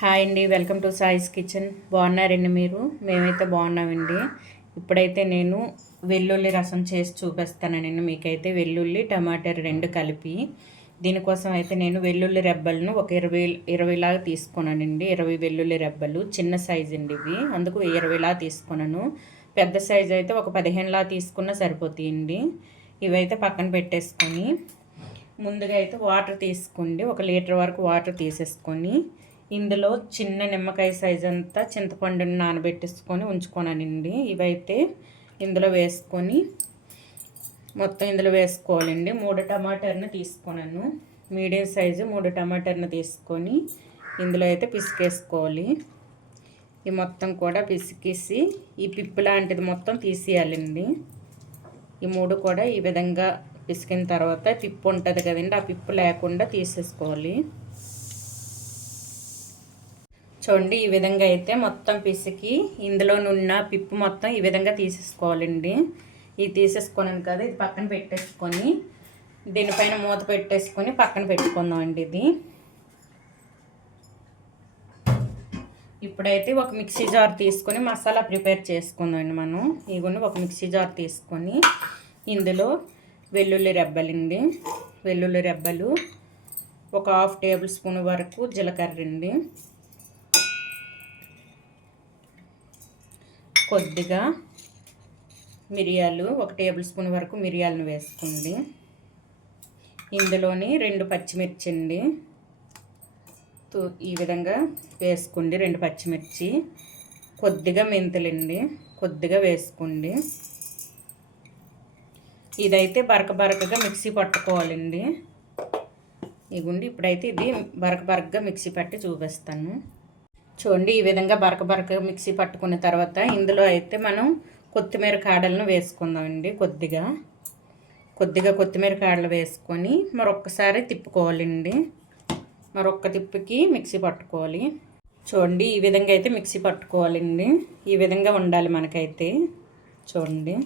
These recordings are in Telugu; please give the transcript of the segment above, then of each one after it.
హాయ్ అండి, వెల్కమ్ టు సాయిస్ కిచెన్. బాగున్నారండి మీరు? మేమైతే బాగున్నామండి. ఇప్పుడైతే నేను వెల్లుల్లి రసం చేసి చూపిస్తానండి మీకైతే. వెల్లుల్లి టమాటా రెండు కలిపి. దీనికోసం అయితే నేను వెల్లుల్లి రెబ్బలను ఒక 20 తీసుకున్నానండి. 20 వెల్లుల్లి రెబ్బలు చిన్న సైజు అండి ఇవి, అందుకు 20 తీసుకున్నాను. పెద్ద సైజు అయితే ఒక 15 తీసుకున్నా సరిపోతాయండి. ఇవైతే పక్కన పెట్టేసుకొని ముందుగా అయితే వాటర్ తీసుకోండి. 1 లీటర్ వరకు వాటర్ తీసేసుకొని ఇందులో చిన్న నిమ్మకాయ సైజ్ అంతా చింతపండుని నానబెట్టేసుకొని ఉంచుకోనండి. ఇవైతే ఇందులో వేసుకొని మొత్తం ఇందులో వేసుకోవాలండి. 3 టమాటాలను తీసుకున్నాను. మీడియం సైజు 3 టమాటాలను తీసుకొని ఇందులో అయితే పిసికేసుకోవాలి. ఈ మొత్తం కూడా పిసికేసి ఈ పిప్పు లాంటిది మొత్తం తీసేయాలండి. ఈ 3 కూడా ఈ విధంగా పిసికిన తర్వాత పిప్పు ఉంటుంది కదండి, ఆ పిప్పు లేకుండా తీసేసుకోవాలి. చూడండి, ఈ విధంగా అయితే మొత్తం పిసికి ఇందులో నున్న పిప్పు మొత్తం ఈ విధంగా తీసేసుకోవాలండి. ఇది తీసేసుకున్నాను కదా, ఇది పక్కన పెట్టేసుకొని దీనిపైన మూత పెట్టేసుకొని పక్కన పెట్టుకుందాం అండి. ఇది ఇప్పుడైతే ఒక మిక్సీ జార్ తీసుకొని మసాలా ప్రిపేర్ చేసుకుందాం అండి. మనం ఇవన్నీ ఒక మిక్సీ జార్ తీసుకొని ఇందులో వెల్లుల్లి రెబ్బలండి, వెల్లుల్లి రెబ్బలు, ఒక 1/2 టేబుల్ స్పూన్ వరకు జీలకర్ర అండి, కొద్దిగా మిరియాలు, 1 టేబుల్ స్పూన్ వరకు మిరియాలను వేసుకోండి. ఇందులోని 2 పచ్చిమిర్చి అండి, ఈ విధంగా వేసుకోండి. 2 పచ్చిమిర్చి, కొద్దిగా మెంతులండి, కొద్దిగా వేసుకోండి. ఇదైతే బరకగా మిక్సీ పట్టుకోవాలండి. ఇగుండి ఇప్పుడైతే ఇది బరకగా మిక్సీ పట్టి చూపిస్తాను. చూడండి, ఈ విధంగా బరకగా మిక్సీ పట్టుకున్న తర్వాత ఇందులో అయితే మనం కొత్తిమీర కాడలను వేసుకుందామండి. కొద్దిగా కొత్తిమీర కాడలు వేసుకొని మరొక్కసారి తిప్పుకోవాలండి. మరొక్క తిప్పికి మిక్సీ పట్టుకోవాలి. చూడండి, ఈ విధంగా అయితే మిక్సీ పట్టుకోవాలండి. ఈ విధంగా ఉండాలి మనకైతే. చూడండి,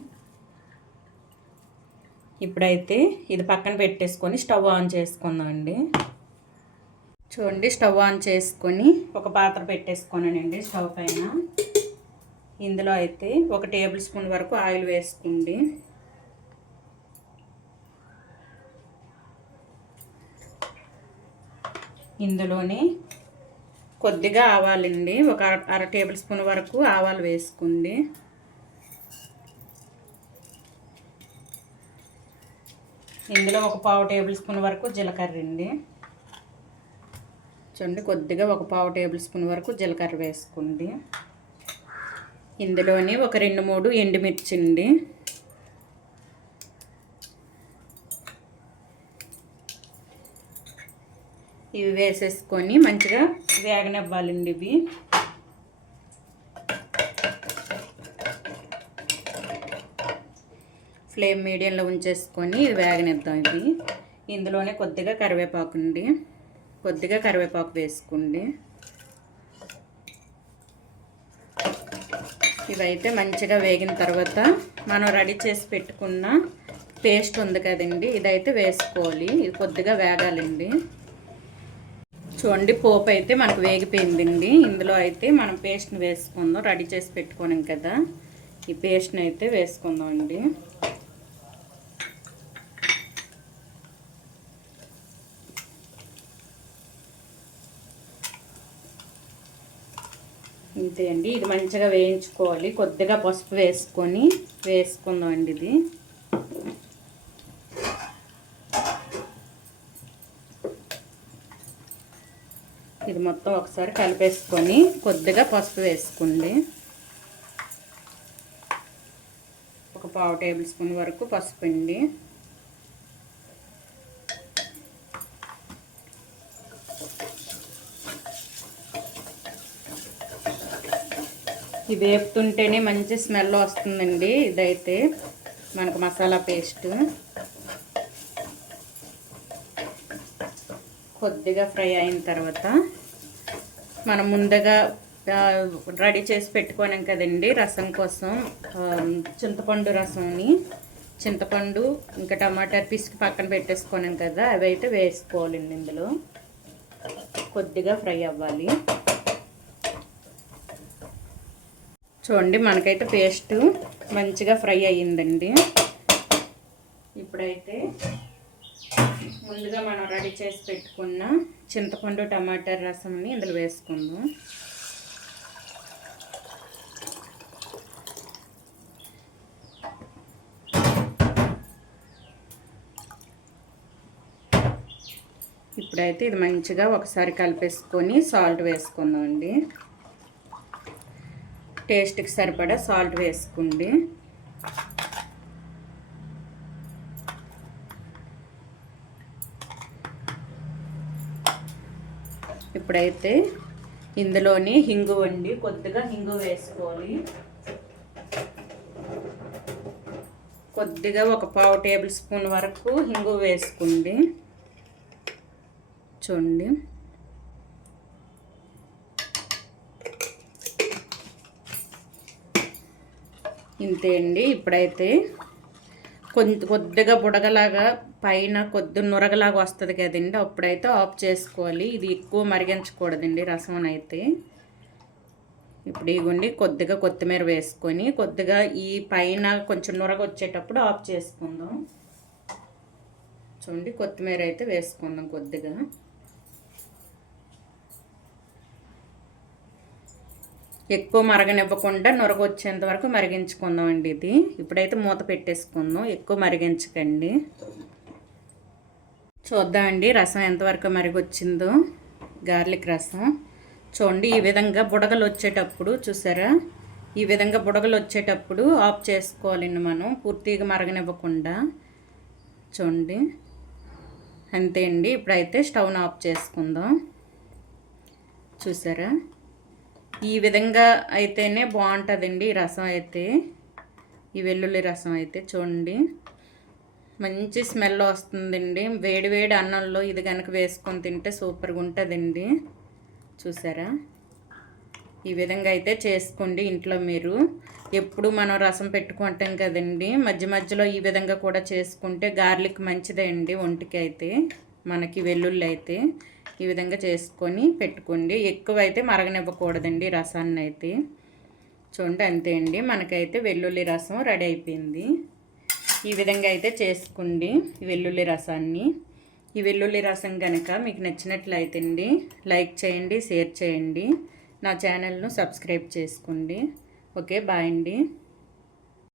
ఇప్పుడైతే ఇది పక్కన పెట్టేసుకొని స్టవ్ ఆన్ చేసుకుందామండి. చూడండి, స్టవ్ ఆన్ చేసుకొని ఒక పాత్ర పెట్టేసుకోనండి స్టవ్ పైన. ఇందులో అయితే 1 టేబుల్ స్పూన్ వరకు ఆయిల్ వేసుకోండి. ఇందులోనే కొద్దిగా ఆవాలండి, ఒక 1/2 టేబుల్ స్పూన్ వరకు ఆవాలు వేసుకోండి. ఇందులో ఒక 1/4 టేబుల్ స్పూన్ వరకు జీలకర్ర అండి. చూడండి, కొద్దిగా ఒక 1/4 టేబుల్ స్పూన్ వరకు జీలకర్ర వేసుకోండి. ఇందులోని ఒక 2-3 ఎండుమిర్చి అండి, ఇవి వేసేసుకొని మంచిగా వేగనివ్వాలండి. ఇవి ఫ్లేమ్ మీడియంలో ఉంచేసుకొని ఇవి వేగనిద్దాం. ఇవి ఇందులోనే కొద్దిగా కరివేపాకు అండి, కొద్దిగా కరివేపాకు వేసుకోండి. ఇవైతే మంచిగా వేగిన తర్వాత మనం రెడీ చేసి పెట్టుకున్న పేస్ట్ ఉంది కదండి, ఇదైతే వేసుకోవాలి. ఇది కొద్దిగా వేగాలండి. చూడండి, పోపు అయితే మనకు వేగిపోయిందండి. ఇందులో అయితే మనం పేస్ట్ని వేసుకుందాం. రెడీ చేసి పెట్టుకున్నాం కదా, ఈ పేస్ట్ని అయితే వేసుకుందాం అండి. ఇంతే అండి, ఇది మంచిగా వేయించుకోవాలి. కొద్దిగా పసుపు వేసుకుందాం అండి. ఇది మొత్తం ఒకసారి కలిపేసుకొని కొద్దిగా పసుపు వేసుకోండి. ఒక 1/4 టేబుల్ స్పూన్ వరకు పసుపు అండి. ఇది వేపుతుంటేనే మంచి స్మెల్ వస్తుందండి. ఇదైతే మనకు మసాలా పేస్ట్ కొద్దిగా ఫ్రై అయిన తర్వాత మనం ముందుగా రెడీ చేసి పెట్టుకోనాం కదండి రసం కోసం, చింతపండు రసంని, చింతపండు ఇంకా టమాటా పిసికి పక్కన పెట్టేసుకున్నాం కదా, అవి అయితే వేసుకోవాలండి. ఇందులో కొద్దిగా ఫ్రై అవ్వాలి. చూడండి మనకైతే పేస్ట్ మంచిగా ఫ్రై అయ్యిందండి. ఇప్పుడైతే ముందుగా మనం రెడీ చేసి పెట్టుకున్న చింతపండు టమాటా రసంని ఇందులో వేసుకుందాం. ఇప్పుడైతే ఇది మంచిగా ఒకసారి కలిపేసుకొని సాల్ట్ వేసుకుందాం అండి. టేస్ట్కి సరిపడా సాల్ట్ వేసుకోండి. ఇప్పుడైతే ఇందులోని హింగు వండి కొద్దిగా హింగు వేసుకోవాలి. కొద్దిగా ఒక 1/2 టేబుల్ స్పూన్ వరకు హింగు వేసుకోండి. చూడండి ఇంతే అండి. ఇప్పుడైతే కొద్దిగా బుడగలాగా పైన కొద్ది నురగలాగా వస్తుంది కదండి, అప్పుడైతే ఆఫ్ చేసుకోవాలి. ఇది ఎక్కువ మరిగించకూడదండి రసం అయితే. ఇప్పుడు ఇవ్వండి కొద్దిగా కొత్తిమీర వేసుకొని కొద్దిగా ఈ పైన కొంచెం నురగ వచ్చేటప్పుడు ఆఫ్ చేసుకుందాం. చూడండి కొత్తిమీర అయితే వేసుకుందాం కొద్దిగా. ఎక్కువ మరగనివ్వకుండా నొరగ వచ్చేంత వరకు మరిగించుకుందాం అండి. ఇది ఇప్పుడైతే మూత పెట్టేసుకుందాం, ఎక్కువ మరిగించకండి. చూద్దామండి రసం ఎంతవరకు మరిగొచ్చిందో. గార్లిక్ రసం చూడండి ఈ విధంగా బుడగలు వచ్చేటప్పుడు చూసారా, ఈ విధంగా బుడగలు వచ్చేటప్పుడు ఆఫ్ చేసుకోవాలండి మనం, పూర్తిగా మరగనివ్వకుండా. చూడండి అంతే అండి. ఇప్పుడైతే స్టవ్ను ఆఫ్ చేసుకుందాం. చూసారా ఈ విధంగా అయితేనే బాగుంటుందండి ఈ రసం అయితే, ఈ వెల్లుల్లి రసం అయితే. చూడండి మంచి స్మెల్ వస్తుందండి. వేడి వేడి అన్నంలో ఇది కనుక వేసుకొని తింటే సూపర్గా ఉంటుందండి. చూసారా ఈ విధంగా అయితే చేసుకోండి ఇంట్లో మీరు. ఎప్పుడు మనం రసం పెట్టుకుంటాం కదండి, మధ్య మధ్యలో ఈ విధంగా కూడా చేసుకుంటే గార్లిక్ మంచిదే అండి ఒంటికి అయితే. మనకి వెల్లుల్లి అయితే ఈ విధంగా చేసుకొని పెట్టుకోండి. ఎక్కువైతే మరగనివ్వకూడదండి రసాన్ని అయితే. చూడండి అంతే అండి, మనకైతే వెల్లుల్లి రసం రెడీ అయిపోయింది. ఈ విధంగా అయితే చేసుకోండి ఈ వెల్లుల్లి రసాన్ని. ఈ వెల్లుల్లి రసం కనుక మీకు నచ్చినట్లయితే అండి లైక్ చేయండి, షేర్ చేయండి, నా ఛానల్ను సబ్స్క్రైబ్ చేసుకోండి. ఓకే బాయ్ అండి.